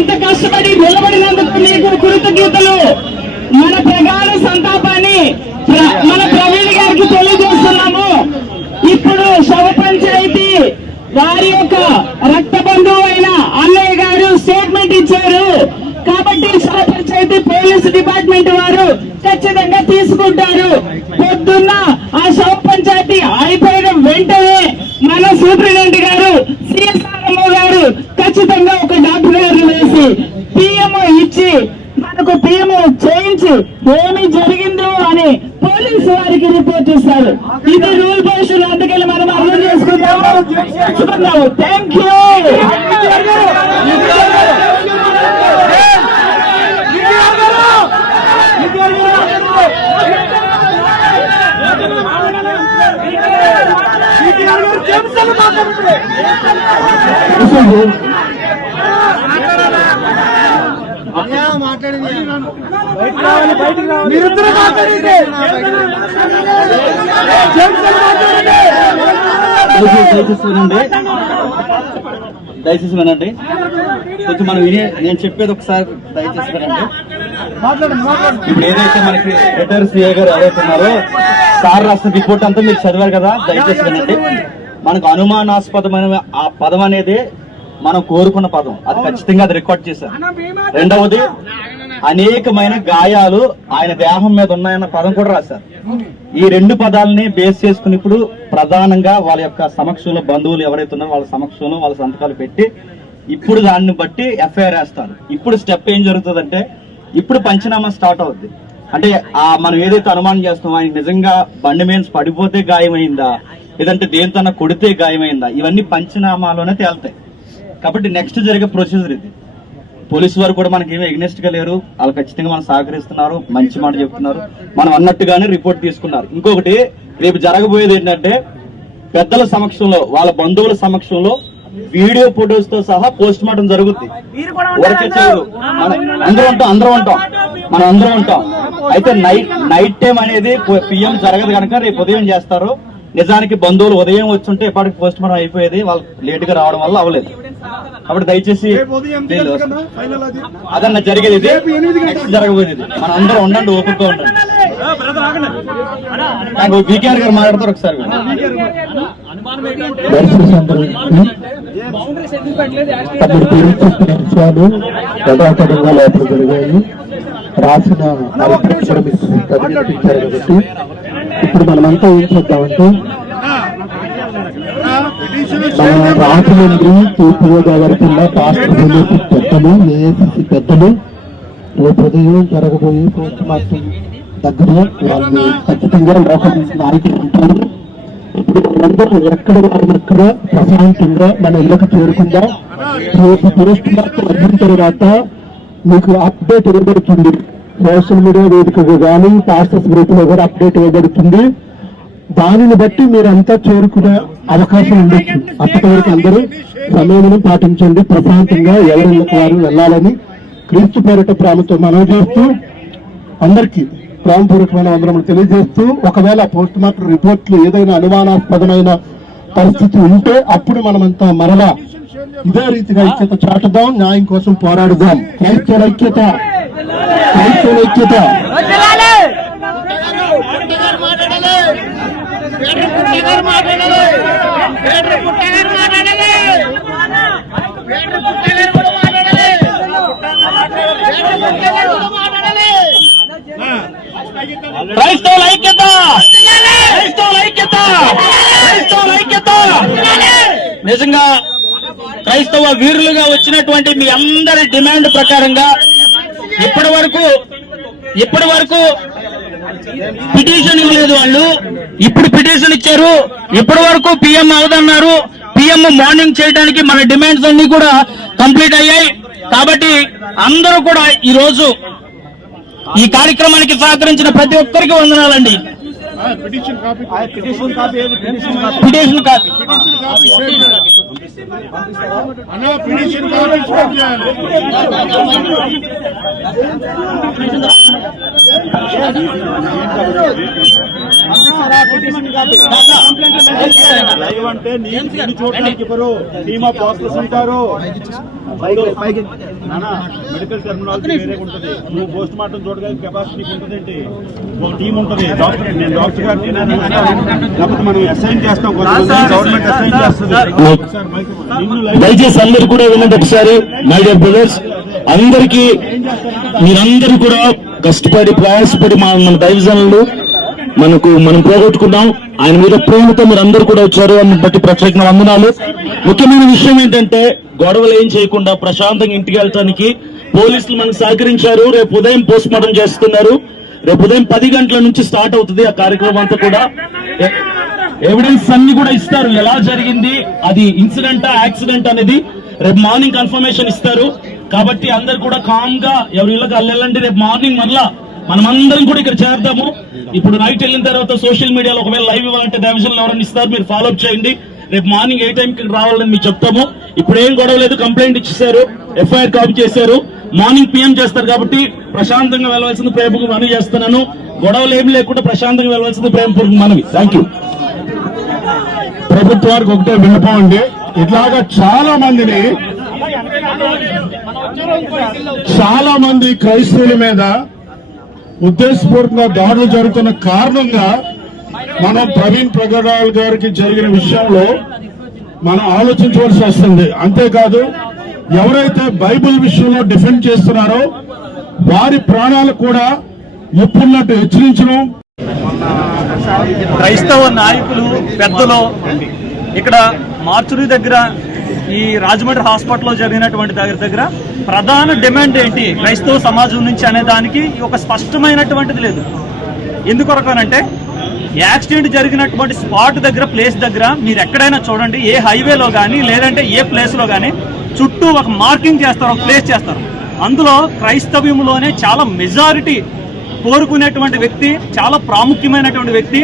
ఇంత కష్టపడి నిలబడినందుకు మీకు కృతజ్ఞతలు. మన ప్రగాఢ సంతాపాన్ని మన ప్రవీణ్ గారికి తెలియజేస్తున్నాము. ఇప్పుడు శవ పంచాయతీ వారి యొక్క రక్త బంధువు అయిన అన్నయ్య గారు స్టేట్మెంట్ ఇచ్చారు. కాబట్టి శవ పంచాయతీ పోలీసు డిపార్ట్మెంట్ వారు ఖచ్చితంగా తీసుకుంటారు. పొద్దున్న ఆ శవ పంచాయతీ అయిపోయిన వెంటనే మన సూపరింటెండెంట్ గారు సిఎస్ఆర్ఎంఓ గారు ఖచ్చితంగా ఒక డాక్టర్ గారు వేసి పిఎంఓ ఇచ్చి మనకు పిఎంఓ చేయించి ఏమి జరిగిందో అని పోలీసు వారికి రిపోర్ట్ ఇస్తారు. ఇది రూల్ పొజిషన్. అందుకని మనం అర్థం చేసుకుందాము. Thank you. దయచేసి వినండి. కొంచెం మనం నేను చెప్పేది ఒకసారి దయచేసి వినండి. ఇప్పుడు ఏదైతే మనకి రిటైర్ సిఐ గారు ఎవరైతే ఉన్నారో సార్ రాసిన రిపోర్ట్ అంతా మీరు చదివారు కదా. దయచేసి వినండి. మనకు అనుమానాస్పదమైన ఆ పదం అనేది మనం కోరుకున్న పదం, అది ఖచ్చితంగా అది రికార్డ్ చేశారు. రెండవది, అనేకమైన గాయాలు ఆయన దేహం మీద ఉన్నాయన్న పదం కూడా రాశారు. ఈ రెండు పదాలని బేస్ చేసుకుని ఇప్పుడు ప్రధానంగా వాళ్ళ యొక్క సమక్షంలో బంధువులు ఎవరైతే ఉన్నారో వాళ్ళ సమక్షంలో వాళ్ళ సంతకాలు పెట్టి ఇప్పుడు దాన్ని బట్టి ఎఫ్ఐఆర్ వేస్తారు. ఇప్పుడు స్టెప్ ఏం జరుగుతుందంటే ఇప్పుడు పంచనామా స్టార్ట్ అవుద్ది. అంటే మనం ఏదైతే అనుమానం చేస్తున్నామో ఆయన నిజంగా బండి మీద పడిపోతే గాయమైందా, లేదంటే దేనితోన్నా కొడితే గాయమైందా, ఇవన్నీ పంచనామాలోనే తేలుతాయి. కాబట్టి నెక్స్ట్ జరిగే ప్రొసీజర్ ఇది. పోలీసు వారు కూడా మనకి ఏమీ ఎగ్నెస్ట్ గా లేరు. వాళ్ళు ఖచ్చితంగా మనం సహకరిస్తున్నారు, మంచి మాట చెప్తున్నారు, మనం అన్నట్టుగానే రిపోర్ట్ తీసుకున్నారు. ఇంకొకటి, రేపు జరగబోయేది ఏంటంటే పెద్దల సమక్షంలో వాళ్ళ బంధువుల సమక్షంలో వీడియో ఫొటోస్ తో సహా పోస్ట్ మార్టం జరుగుద్ది. ఊరికే చేయరు, అందరూ ఉంటాం. అయితే నైట్ టైం అనేది పిఎం జరగదు కనుక రేపు ఉదయం చేస్తారు. నిజానికి బంధువులు ఉదయం వచ్చుంటే ఎప్పటికి పోస్ట్ మార్టం అయిపోయేది, వాళ్ళు లేట్ గా రావడం వల్ల అవ్వలేదు. కాబట్టి దయచేసి అదన్న జరిగేది జరగబోయేది. మనం అందరూ ఉండండి, ఓపికగా ఉండండి. నాకు బీకేఆర్ గారు మాట్లాడతారు ఒకసారి. రాసిన కాబట్టి ఇప్పుడు మనమంతా ఏం చేద్దామంటే మన రాజమండ్రి తూర్పుగోదావరి జిల్లా పాస్టర్ పెద్దలు, ఏఐసిసి పెద్దలు రేపు ఉదయం జరగబోయే పోస్ట్ మార్టం దగ్గర వాళ్ళు ఖచ్చితంగా లోకల్ నాయకులు ఉంటారు. ఇప్పుడు వాళ్ళందరూ ఎక్కడ వాళ్ళక్కడ ప్రశాంతంగా మన ఇళ్ళకు చేరుకుందాం. రేపు పోస్ట్ మార్టం అయిన తర్వాత మీకు అప్డేట్ ఇవ్వబడుతుంది. సోషల్ మీడియా వేదికగా కానీ పాస్టర్స్ గ్రూప్ లో కూడా అప్డేట్ ఇవ్వబడుతుంది. దానిని బట్టి మీరంతా చేరుకునే అవకాశం ఉండొచ్చు. అప్పటి వరకు అందరూ సమయం పాటించండి, ప్రశాంతంగా ఎవరిళ్ళకి వారు వెళ్లాలని క్రీస్తు పేరిట ప్రేమతో మనవి చేస్తూ అందరికీ ప్రేమపూర్వకమైన వందనములు తెలియజేస్తూ, ఒకవేళ పోస్ట్ మార్టం రిపోర్ట్లు ఏదైనా అనుమానాస్పదమైన పరిస్థితి ఉంటే అప్పుడు మనమంతా మరలా ఇదే రీతిగా ఐక్యత చాటుదాం, న్యాయం కోసం పోరాడుదాం. క్రైస్తవుల ఐక్యత, క్రైస్తవుల ఐక్యత. క్రైస్తవుల ఐక్యత, క్రైస్తవుల ఐక్యత, క్రైస్తవుల ఐక్యత. నిజంగా క్రైస్తవ వీరులుగా వచ్చినటువంటి మీ అందరి డిమాండ్ ప్రకారంగా ఇప్పటి వరకు పిటిషన్ ఇవ్వలేదు వాళ్ళు. ఇప్పుడు పిటిషన్ ఇచ్చారు. ఇప్పటి వరకు పిఎం అవదన్నారు. పిఎం మార్నింగ్ చేయడానికి మన డిమాండ్స్ అన్ని కూడా కంప్లీట్ అయ్యాయి. కాబట్టి అందరూ కూడా ఈ రోజు ఈ కార్యక్రమానికి సహకరించిన ప్రతి ఒక్కరికి వందనాలండి. పిటిషన్ కాపీ లైవ్ అంటే నేను చూడడానికి టీమ్ ఆఫ్ డాక్టర్స్ ఉంటారు. మెడికల్ టెర్మినాలజీ వేరే ఉంటుంది. నువ్వు పోస్ట్ మార్టం చూడడానికి కెపాసిటీ ఉంటుందండి. ఒక టీం ఉంటుంది. డాక్టర్ నేను డాక్టర్ గారిని లేకపోతే మనం అసైన్ చేస్తాం. గవర్నమెంట్ అసైన్ చేస్తుంది. దయచేసి అందరు కూడా వినండి ఒకసారి. మై డియర్ బ్రదర్స్, అందరికీ మీరందరూ కూడా కష్టపడి ప్రయాసపడి మన దైవజనులు మనం పోగొట్టుకున్నాం. ఆయన మీద ప్రేమతో మీరు అందరూ కూడా వచ్చారు. అని బట్టి ప్రత్యేక వందనాలు. ముఖ్యమైన విషయం ఏంటంటే గొడవలు ఏం చేయకుండా ప్రశాంతంగా ఇంటికి వెళ్ళటానికి పోలీసులు మనకు సహకరించారు. రేపు ఉదయం పోస్ట్ మార్టం చేస్తున్నారు. రేపు ఉదయం 10 గంటల నుంచి స్టార్ట్ అవుతుంది ఆ కార్యక్రమం అంతా కూడా. ఎవిడెన్స్ అన్ని కూడా ఇస్తారు. ఎలా జరిగింది, అది ఇన్సిడెంటా యాక్సిడెంట్ అనేది రేపు మార్నింగ్ కన్ఫర్మేషన్ ఇస్తారు. కాబట్టి అందరు కూడా కామ్ గా ఎవరి ఇళ్ళకి వెళ్ళండి. రేపు మార్నింగ్ మళ్ళా మనమందరం కూడా ఇక్కడ చేద్దాము. ఇప్పుడు నైట్ వెళ్ళిన తర్వాత సోషల్ మీడియాలో ఒకవేళ లైవ్ ఇవ్వాలంటే డైవిజన్ ఎవరైనా ఇస్తారు, మీరు ఫాలోఅప్ చేయండి. రేపు మార్నింగ్ ఏ టైంకి రావాలని మీకు చెప్తాము. ఇప్పుడు ఏం గొడవ లేదు. కంప్లైంట్ ఇచ్చేసారు, ఎఫ్ఐఆర్ కాపీ చేశారు. మార్నింగ్ పిఎం చేస్తారు కాబట్టి ప్రశాంతంగా వెళ్ళవలసింది ప్రేమపూర్వక మనవి చేస్తున్నాను. గొడవలు ఏమి లేకుండా ప్రశాంతంగా వెళ్ళవలసింది ప్రేమపూర్వక మనవి. Thank you. ప్రభుత్వానికి ఒకటే విన్నపం అండి. ఇట్లాగా చాలా మంది క్రైస్తవుల మీద ఉద్దేశపూర్వకంగా దాడులు జరుగుతున్న కారణంగా మనం ప్రవీణ్ ప్రగడాల్ గారికి జరిగిన విషయంలో మనం ఆలోచించవలసి వస్తుంది. అంతేకాదు, ఎవరైతే బైబిల్ విషయంలో డిఫెండ్ చేస్తున్నారో వారి ప్రాణాలు కూడా ఎప్పుడున్నట్టు హెచ్చరించడం. క్రైస్తవ నాయకులు పెద్దలు ఇక్కడ మార్చురి దగ్గర ఈ రాజమండ్రి హాస్పిటల్లో జరిగినటువంటి దగ్గర ప్రధాన డిమాండ్ ఏంటి క్రైస్తవ సమాజం నుంచి అనే దానికి ఒక స్పష్టమైనటువంటిది లేదు. ఎందుకొరకనంటే యాక్సిడెంట్ జరిగినటువంటి స్పాట్ దగ్గర, ప్లేస్ దగ్గర మీరు ఎక్కడైనా చూడండి, ఏ హైవేలో కానీ లేదంటే ఏ ప్లేస్లో కానీ చుట్టూ ఒక మార్కింగ్ చేస్తారు, ఒక ప్లేస్ చేస్తారు. అందులో క్రైస్తవ్యంలోనే చాలా మెజారిటీ కోరుకునేటువంటి వ్యక్తి, చాలా ప్రాముఖ్యమైనటువంటి వ్యక్తి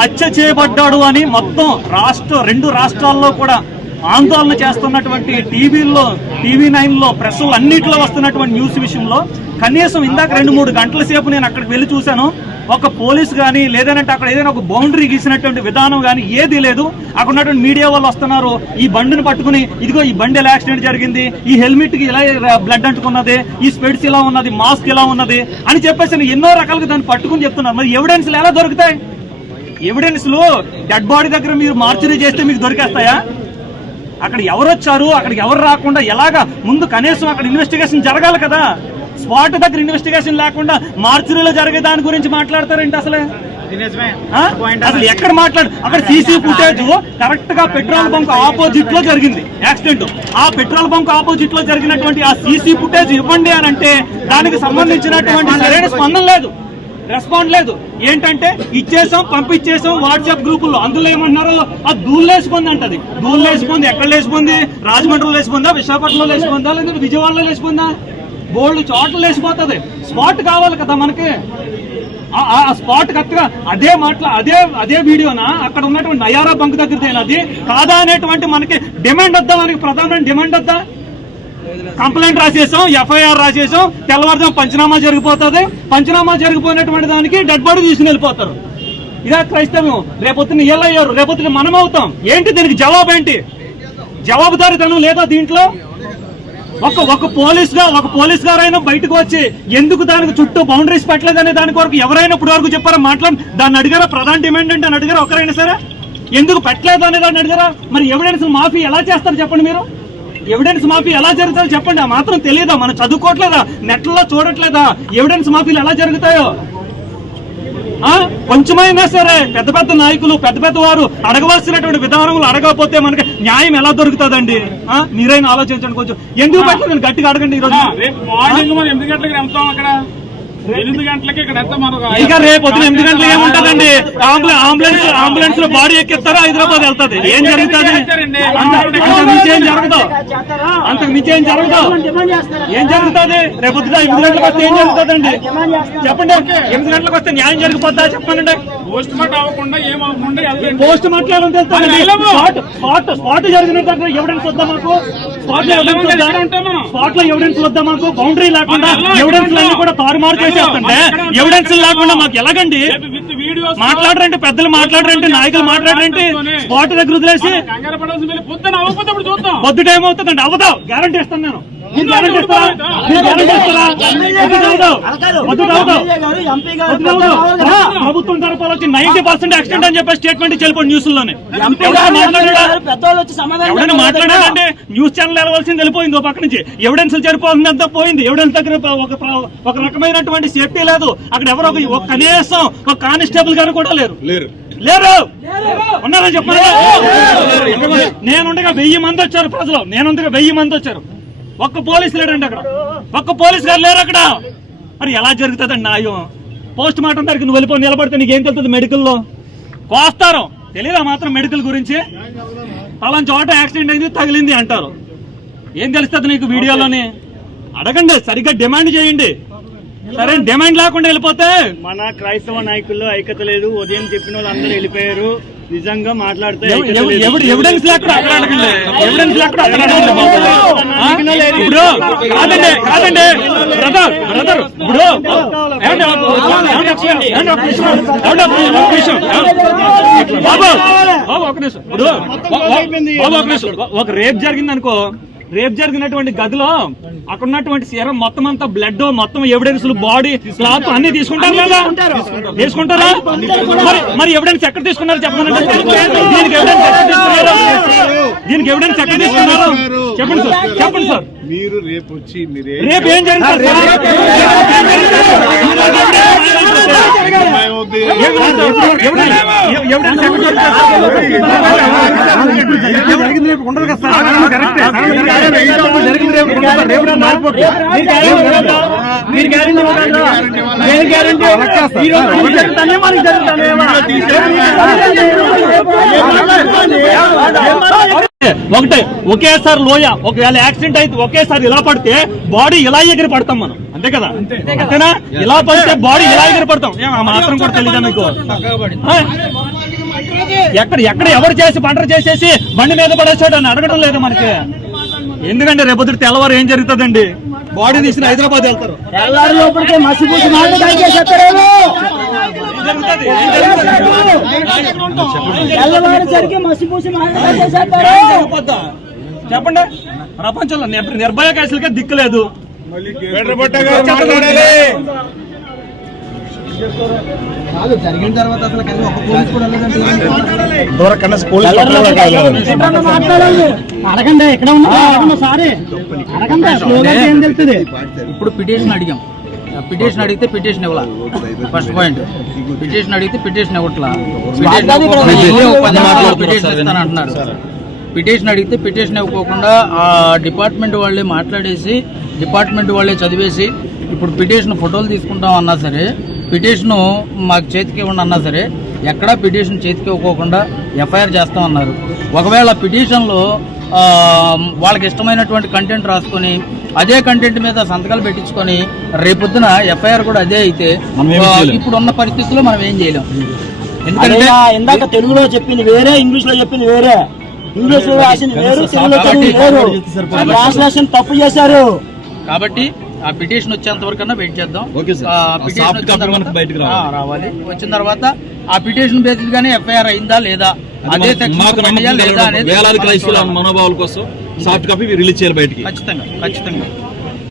హత్య చేయబడ్డాడు అని మొత్తం రెండు రాష్ట్రాల్లో కూడా ఆందోళన చేస్తున్నటువంటి టీవీ9లో ప్రెస్లు అన్నింటిలో వస్తున్నటువంటి న్యూస్ విషయంలో కనీసం ఇందాక 2-3 గంటల సేపు నేను అక్కడికి వెళ్ళి చూశాను. ఒక పోలీస్ కానీ లేదంటే అక్కడ ఏదైనా ఒక బౌండరీ గీసినటువంటి విధానం కానీ ఏదీ లేదు. అక్కడ ఉన్నటువంటి మీడియా వాళ్ళు వస్తున్నారు, ఈ బండిని పట్టుకుని ఇదిగో ఈ బండి ఎలా యాక్సిడెంట్ జరిగింది, ఈ హెల్మెట్ కి ఇలా బ్లడ్ అంటుకున్నది, ఈ స్పెడ్స్ ఇలా ఉన్నది, మాస్క్ ఇలా ఉన్నది అని చెప్పేసి ఎన్నో రకాలుగా దాన్ని పట్టుకుని చెప్తున్నారు. మరి ఎవిడెన్స్లు ఎలా దొరుకుతాయి? ఎవిడెన్స్లు డెడ్ బాడీ దగ్గర మీరు మార్చరీ చేస్తే మీకు దొరికేస్తాయా? అక్కడ ఎవరు వచ్చారు, అక్కడికి ఎవరు రాకుండా ఎలాగా ముందు కనీసం అక్కడ ఇన్వెస్టిగేషన్ జరగాలి కదా. స్పాట్ దగ్గర ఇన్వెస్టిగేషన్ లేకుండా మార్చురీలో జరిగే దాని గురించి మాట్లాడతారేంటి? అసలు ఎక్కడ అక్కడ సీసీ ఫుటేజ్ కరెక్ట్ గా పెట్రోల్ బంక్ ఆపోజిట్ లో జరిగింది యాక్సిడెంట్. ఆ పెట్రోల్ బంక్ ఆపోజిట్ లో జరిగినటువంటి ఆ సీసీ ఫుటేజ్ ఇవ్వండి అని అంటే దానికి సంబంధించినటువంటి సరైన స్పందన లేదు, రెస్పాండ్ లేదు. ఏంటంటే ఇచ్చేసాం, పంపించేసాం వాట్సాప్ గ్రూపుల్లో. అందులో ఏమంటున్నారు, అది దూళ్ళేసిపోంది అంటది. దూళ్ళేసిపోంది ఎక్కడ లేచిపోంది? రాజమండ్రిలో లేచిపోందా, విశాఖపట్నంలో లేచిపోందా, లేదంటే విజయవాడలో లేచిపోందా? బోల్డ్ చోట్ల లేచిపోతుంది. స్పాట్ కావాలి కదా మనకి. ఆ స్పాట్ కరెక్ట్గా అదే వీడియోనా అక్కడ ఉన్నటువంటి నయారా బంక్ దగ్గర అది కాదా అనేటువంటి మనకి డిమాండ్ వద్దా? మనకి ప్రధానమైన డిమాండ్ వద్దా? కంప్లైంట్ రాసేసాం, ఎఫ్ఐఆర్ రాసేసాం, తెల్లవారుజాము పంచనామా జరిగిపోతుంది. పంచనామా జరిగిపోయినటువంటి దానికి డెడ్ బాడీ తీసుకుని వెళ్ళిపోతారు. ఇదే క్రైస్తవం. రేపొద్దున వీళ్ళయ్యారు, రేపొద్దున మనం అవుతాం. ఏంటి దీనికి జవాబు? ఏంటి జవాబుదారీతనం లేదా దీంట్లో? ఒక పోలీస్ గారైనా బయటకు వచ్చి ఎందుకు దానికి చుట్టూ బౌండరీస్ పెట్టలేదనే దాని కొరకు ఎవరైనా ఇప్పుడు వరకు చెప్పారా? దాన్ని అడిగారా? ప్రధాన డిమాండ్ అంటే అని అడిగారా? ఒకరైనా సరే ఎందుకు పెట్టలేదు అనే దాన్ని అడిగారా? మరి ఎవిడెన్స్ మాఫీ ఎలా చేస్తారు చెప్పండి? మీరు ఎవిడెన్స్ మాఫీ ఎలా జరుగుతాయో చెప్పండి. ఆ మాత్రం తెలియదా? మనం చదువుకోవట్లేదా? నెట్లలో చూడట్లేదా ఎవిడెన్స్ మాఫీలు ఎలా జరుగుతాయో? కొంచెమైనా సరే పెద్ద పెద్ద నాయకులు పెద్ద పెద్ద వారు అడగవలసినటువంటి విధానములు అడగకపోతే మనకి న్యాయం ఎలా దొరుకుతుందండి? మీరైనా ఆలోచించండి కొంచెం. ఎందుకు పెట్టలేదు గట్టిగా అడగండి. ఈ రోజు మార్నింగ్ మనం 8 గంటలకు వెళ్తాం, అక్కడ 8 గంటలకి ఇక్కడ ఎంత మనకు ఇక రేపు పొద్దున 8 గంటలకు ఏముంటదండి? అంబులెన్స్ లో బాడీ ఎక్కిస్తారా, హైదరాబాద్ వెళ్తాది. ఏం జరుగుతుంది? అంతకు మించి ఏం జరగదు. అంతకు మించి ఏం జరగదు. ఏం జరుగుతుంది? రేపు పొద్దున 8 గంటలకు వస్తే ఏం జరుగుతుందండి? చెప్పండి. 8 గంటలకు వస్తే న్యాయం జరిగిపోతా చెప్పండి. పోస్ట్ మార్టం అవ్వకుండా ఏమవ్వకుండా పోస్ట్ మార్టం స్పాట్ జరిగినట్టు ఎవిడెన్స్ వద్దా మాకు? స్పాట్ లో ఎవిడెన్స్ వద్దా మాకు? బౌండరీ లేకుండా ఎవిడెన్స్ కూడా తారుమారు చేసేస్తుంటే ఎవిడెన్స్ లేకుండా మాకు ఎలాగండి? మాట్లాడరంటే పెద్దలు, మాట్లాడరంటే నాయకులు, మాట్లాడరంటే స్పాట్ దగ్గర వదిలేసి పొద్దుట ఏమవుతుందండి? అవదా గ్యారంటీ ఇస్తాను నేను. ప్రభుత్వం తరఫున వచ్చి 90% యాక్సిడెంట్ అని చెప్పి స్టేట్మెంట్ చెల్లిపోయి న్యూస్ లోనే. ఎవరైనా మాట్లాడారంటే న్యూస్ ఛానల్ వెళ్ళవలసింది వెళ్ళిపోయింది. పక్క నుంచి ఎవిడెన్స్ సరిపోతుందంతా పోయింది. ఎవిడెన్స్ దగ్గర ఒక రకమైనటువంటి సేఫ్టీ లేదు. అక్కడ ఎవరో ఒక కనీసం ఒక కానిస్టేబుల్ గారు కూడా లేరు. ఉన్నారని చెప్పారు. నేనుండగా 1000 మంది వచ్చారు ప్రజలు. నేనుండగా 1000 మంది వచ్చారు. ఒక్క పోలీసు లేడండి అక్కడ. ఒక్క పోలీసు గారు లేరు అక్కడ. మరి ఎలా జరుగుతుందండి న్యాయం? పోస్ట్ మార్టం దగ్గరికి నువ్వు వెళ్ళిపోయి నిలబడితే నీకేం తెలుస్తుంది? మెడికల్లో కోస్తారు. తెలీదా మాత్రం మెడికల్ గురించి? పలానా చోట యాక్సిడెంట్ అయింది, తగిలింది అంటారు. ఏం తెలుస్తుంది నీకు వీడియోలోని? అడగండి, సరిగ్గా డిమాండ్ చేయండి. సరే డిమాండ్ లేకుండా వెళ్ళిపోతే మన క్రైస్తవ నాయకుల్లో ఐక్యత లేదు. ఉదయం చెప్పిన వాళ్ళు అందరూ వెళ్ళిపోయారు. నిజంగా మాట్లాడితే ఎవిడెన్స్ లేకుండా అక్కడ అడగండి. ఎవిడెన్స్ లేకుండా అక్కడ అడగండి. ఇప్పుడు కాదండి బ్రదర్ ఇప్పుడు ఒక రేప్ జరిగింది అనుకో. రేప్ జరిగినటువంటి గదిలో అక్కడ ఉన్నటువంటి సీరం మొత్తం అంతా బ్లడ్ మొత్తం ఎవిడెన్స్ బాడీ క్లాత్ అన్ని తీసుకుంటారు కదా? తీసుకుంటారా? మరి ఎవిడెన్స్ ఎక్కడ తీసుకున్నారు చెప్పండి. దీనికి ఎవిడెన్స్ ఎక్కడ తీసుకున్నారు చెప్పండి సార్. చెప్పండి సార్. మీరు రేపు వచ్చి రేపు ఏం జరిగింది? ఉండదు కదా సార్. ఒకటే ఒకేసారి లోయ ఒకవేళ యాక్సిడెంట్ అయితే ఒకేసారి ఇలా పడితే బాడీ ఇలా ఎగిరి పడతాం మనం. అంతే కదా? అంతేనా? ఇలా పడితే బాడీ ఇలా ఎగిరి పడతాం. మాత్రం కూడా తెలీదా మీకు? ఎక్కడ ఎవరు చేసి పంటలు చేసేసి బండి మీద పడేసాడు అని అడగడం లేదు మనకి. ఎందుకంటే రేపొద్దు తెల్లవారు ఏం జరుగుతుందండి? బాడీ తీసిన హైదరాబాద్ వెళ్తారు. చెప్పండి. ప్రపంచంలో నిర్భయ కేసులకే దిక్కులేదు. జరిగిన తర్వాత అసలు అడగండి. ఎక్కడ ఉన్నా సారీ ఏం తెలుస్తుంది? ఇప్పుడు పిటిషన్ అడిగాం. పిటిషన్ అడిగితే పిటిషన్ ఇవ్వాల. ఫస్ట్ పాయింట్, పిటిషన్ అడిగితే పిటిషన్ ఇవ్వట్లా. పిటిషన్ ఇస్తానంటున్నారు. పిటిషన్ అడిగితే పిటిషన్ ఇవ్వకోకుండా ఆ డిపార్ట్మెంట్ వాళ్ళే మాట్లాడేసి డిపార్ట్మెంట్ వాళ్ళే చదివేసి ఇప్పుడు పిటిషన్ ఫోటోలు తీసుకుంటాం అన్నా సరే, పిటిషన్ మాకు చేతికి ఇవ్వండి అన్నా సరే, ఎక్కడా పిటిషన్ చేతికి ఇవ్వకోకుండా ఎఫ్ఐఆర్ చేస్తామన్నారు. ఒకవేళ పిటిషన్లో వాళ్ళకి ఇష్టమైనటువంటి కంటెంట్ రాసుకొని అదే కంటెంట్ మీద సంతకాలు పెట్టించుకొని రేపొద్దున ఎఫ్ఐఆర్ కూడా అదే అయితే ఇప్పుడు ఉన్న పరిస్థితుల్లో మనం ఏం చేయలేం. ఎందుకంటే ఇందాక తెలుగులో చెప్పింది వేరే, ఇంగ్లీష్ లో చెప్పింది వేరే. ఇంగ్లీష్ లో రాసింది వేరు, తెలుగులో చదివింది వేరు. ట్రాన్స్లేషన్ తప్పు చేశారు. కాబట్టి ఆ పిటిషన్ వచ్చేంత వరకు వెయిట్ చేద్దాం. రావాలి. వచ్చిన తర్వాత ఆ పిటిషన్ బేసిస్ గానే ఎఫ్ఐఆర్ అయిందా లేదా, అదే లేదా అనేది మనోభావాల కోసం సాఫ్ట్ కాపీ రిలీజ్ చేయాలి బయటికి. ఖచ్చితంగా.